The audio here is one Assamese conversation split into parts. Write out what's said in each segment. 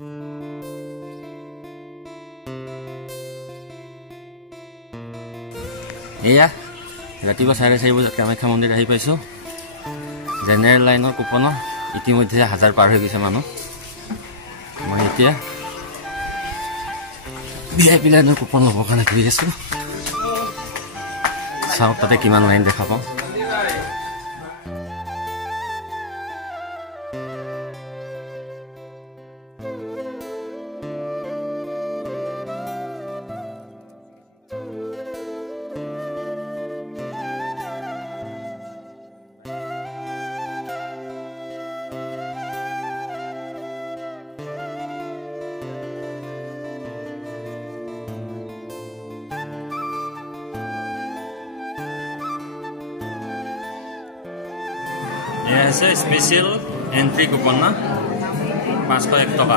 এয়া ৰাতিপুৱা 4:30 বজাত কামাখ্যা মন্দিৰ আহি পাইছোঁ। জেনেৰেল লাইনৰ কুপনৰ ইতিমধ্যে 1000 পাৰ হৈ গৈছে মানুহ। মই এতিয়া VIP লাইনৰ কুপন ল'বৰ কাৰণে ঘূৰি আছোঁ। চাওক তাতে কিমান লাইন দেখা পাওঁ। আছে স্পেচিয়েল এন্ট্ৰি কুপন না 501 টকা।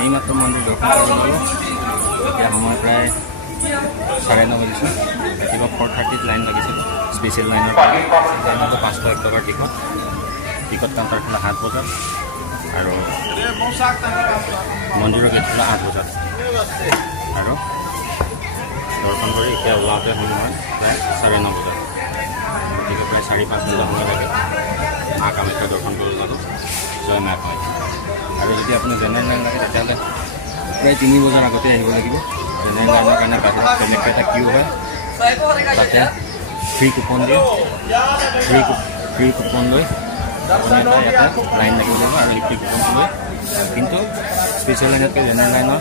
এইমাত্ৰ মন্দিৰ দৰ্শন কৰিবলৈ এতিয়া সময় প্ৰায় 9:30 বাজিছে। ৰাতিপুৱা 4:30 লাইন লাগিছিল স্পেচিয়েল লাইনৰ লাইনতো 501 টকাৰ টিকট কাউণ্টাৰ খোলা 7 বজাত আৰু মন্দিৰৰ গেট খোলা 8 বজাত আৰু দৰ্শন কৰি এতিয়া ওলাওঁতে সময় প্ৰায় 9:30 বজাত। গতিকে প্ৰায় 4-5 মিনিট সময় লাগে মা কামাখ্যা দৰ্শন কৰি ওলালোঁ। জয় মা কামাখ্যা। আৰু যদি আপুনি জেনেৰেল লাইন লাগে তেতিয়াহ'লে প্ৰায় 3 বজাৰ আগতে আহিব লাগিব। জেনেৰেল লাইনৰ কাৰণে বাহিৰত তেনেকৈ এটা কিউ হয়, তাতে ফ্ৰী কুপন দিয়ে। ফ্ৰী কুপন লৈ আপুনি এটা লাইন লাগিব আৰু এই ফ্ৰী কুপনটো লৈ কিন্তু স্পেচিয়েল লাইনতকৈ জেনেৰেল লাইনৰ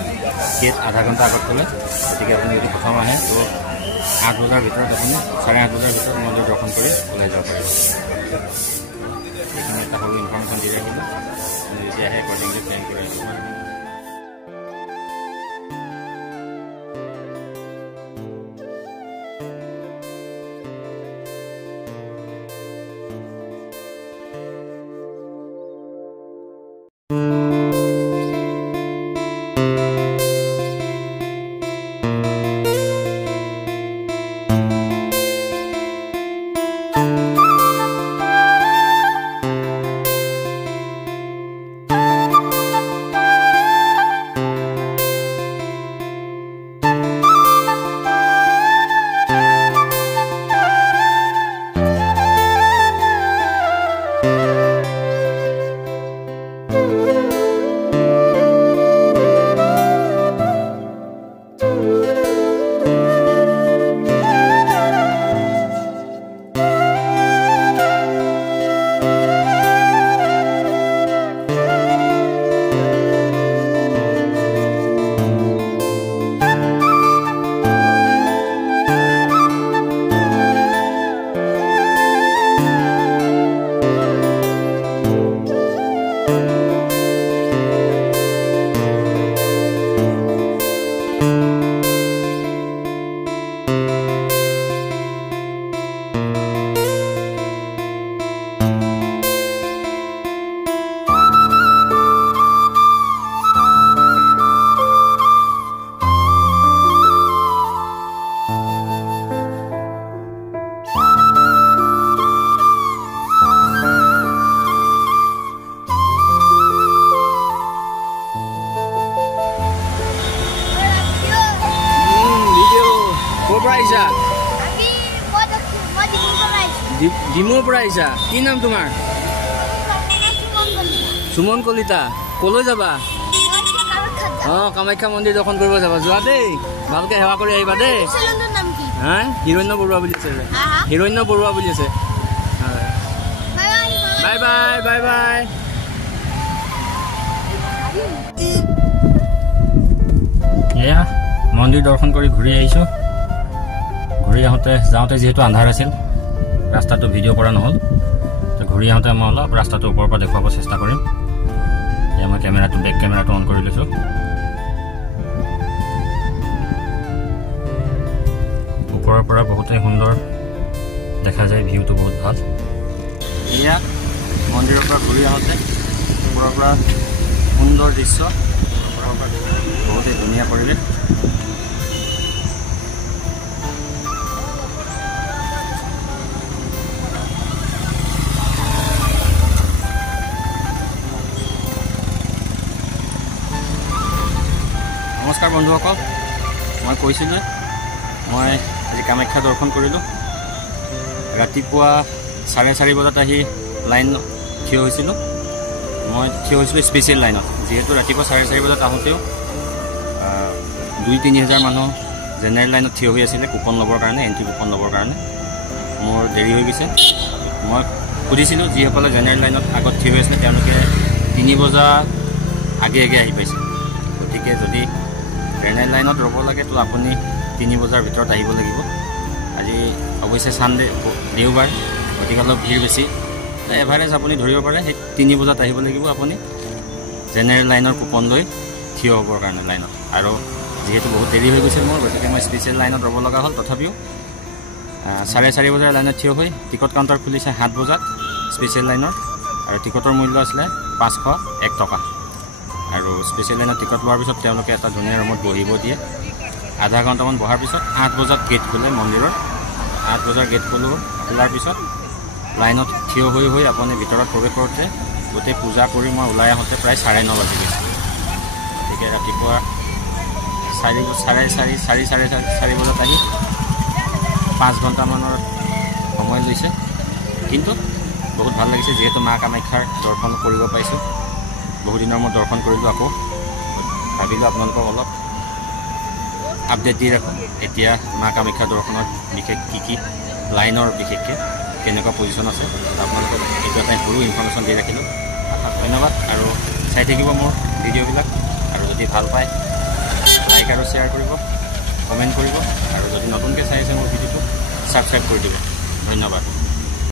গেট আধা ঘণ্টা আগত খোলে। গতিকে আপুনি যদি প্ৰথম আহে তো 8 বজাৰ ভিতৰত আপুনি 8:30 বজাৰ ভিতৰত মন্দিৰ দৰ্শন কৰি ওলাই যাব পাৰিব। এইখিনি এটা সৰু ইনফৰ্মেশ্যন দি ৰাখিব। আপুনি যেতিয়া আহে একৰ্ডিংলি প্লেন কৰি আহিব। ডিমুৰ পৰা আহিছা? কি নাম তোমাৰ? সুমন কলিতা। কলৈ যাবা? কামাখ্যা মন্দিৰ দৰ্শন কৰিব যাবা। যোৱা দেই, ভালকে সেৱা কৰি আহিবা দেই। হা হিৰণ্য বৰুৱা বুলি আছে। হিৰণ্য বৰুৱা বুলি আছে। Bye bye bye bye. এয়া মন্দিৰ দৰ্শন কৰি ঘূৰি আহিছোঁ। ঘূৰি যাওঁতে যিহেতু আন্ধাৰ আছিল ৰাস্তাটো ভিডিঅ' কৰা নহ'ল। ঘূৰি আহোঁতে মই অলপ ৰাস্তাটো ওপৰৰ পৰা দেখুৱাব চেষ্টা কৰিম। এতিয়া মই বেক কেমেৰাটো অন কৰি লৈছোঁ। ওপৰৰ পৰা বহুতেই সুন্দৰ দেখা যায়, ভিউটো বহুত ভাল। এয়া মন্দিৰৰ পৰা ঘূৰি আহোঁতে ওপৰৰ পৰা সুন্দৰ দৃশ্য, বহুতেই ধুনীয়া পৰিৱেশ। নমস্কাৰ বন্ধুসকল, মই কৈছিলোঁ মই আজি কামাখ্যা দৰ্শন কৰিলোঁ। ৰাতিপুৱা 4:30 বজাত আহি লাইন থিয় হৈছিলোঁ। মই থিয় হৈছিলোঁ স্পেচিয়েল লাইনত, যিহেতু ৰাতিপুৱা 4:30 বজাত আহোঁতেও 2-3 হাজাৰ মানুহ জেনেৰেল লাইনত থিয় হৈ আছিলে কুপন ল'বৰ কাৰণে, এণ্ট্ৰি কুপন ল'বৰ কাৰণে। মোৰ দেৰি হৈ গৈছে। মই সুধিছিলোঁ যিসকলে জেনেৰেল লাইনত আগত থিয় হৈ আছিলে তেওঁলোকে 3 বজা আগে আহি পাইছে। গতিকে যদি জেনেৰেল লাইনত ৰ'ব লাগে তো আপুনি 3 বজাৰ ভিতৰত আহিব লাগিব। আজি অৱশ্যে ছানডে দেওবাৰ, গতিকে অলপ ভিৰ বেছি। এভাৰেজ আপুনি ধৰিব পাৰে সেই 3 বজাত আহিব লাগিব আপুনি জেনেৰেল লাইনৰ কুপন লৈ থিয় হ'বৰ কাৰণে লাইনত। আৰু যিহেতু বহুত দেৰি হৈ গৈছে মোৰ, গতিকে মই স্পেচিয়েল লাইনত ৰ'ব লগা হ'ল। তথাপিও 4:30 বজাৰ লাইনত থিয় হৈ টিকট কাউণ্টাৰ খুলিছে 7 বজাত স্পেচিয়েল লাইনৰ, আৰু টিকটৰ মূল্য আছিলে 501 টকা। আৰু স্পেচিয়েল লাইনত টিকট লোৱাৰ পিছত তেওঁলোকে এটা ধুনীয়া ৰুমত বহিব দিয়ে। আধা ঘণ্টামান বহাৰ পিছত 8 বজাত গেট খোলে মন্দিৰৰ। 8 বজাৰ গেট খোলাৰ পিছত লাইনত থিয় হৈ আপুনি ভিতৰত প্ৰৱেশ কৰোঁতে গোটেই পূজা কৰি মই ওলাই আহোঁতে প্ৰায় 9:30 বাজি গৈছে। গতিকে ৰাতিপুৱা 4 বজাত আহি 5 ঘণ্টামানৰ সময় লৈছে, কিন্তু বহুত ভাল লাগিছে। যিহেতু মা কামাখ্যাৰ দৰ্শন কৰিব পাইছোঁ, বহুদিনৰ মূৰত দৰ্শন কৰিলোঁ। আকৌ ভাবিলোঁ আপোনালোকক অলপ আপডেট দি ৰাখোঁ। এতিয়া মা কামাখ্যা দৰ্শনত বিশেষ কি লাইনৰ বিশেষকৈ কেনেকুৱা পজিশ্যন আছে, আপোনালোকক এইটো এটা সৰু ইনফৰ্মেশ্যন দি ৰাখিলোঁ। ধন্যবাদ, আৰু চাই থাকিব মোৰ ভিডিঅ'বিলাক। আৰু যদি ভাল পায় লাইক আৰু শ্বেয়াৰ কৰিব, কমেণ্ট কৰিব, আৰু যদি নতুনকৈ চাই আছে মোৰ ভিডিঅ'টো ছাবস্ক্ৰাইব কৰি দিব। ধন্যবাদ।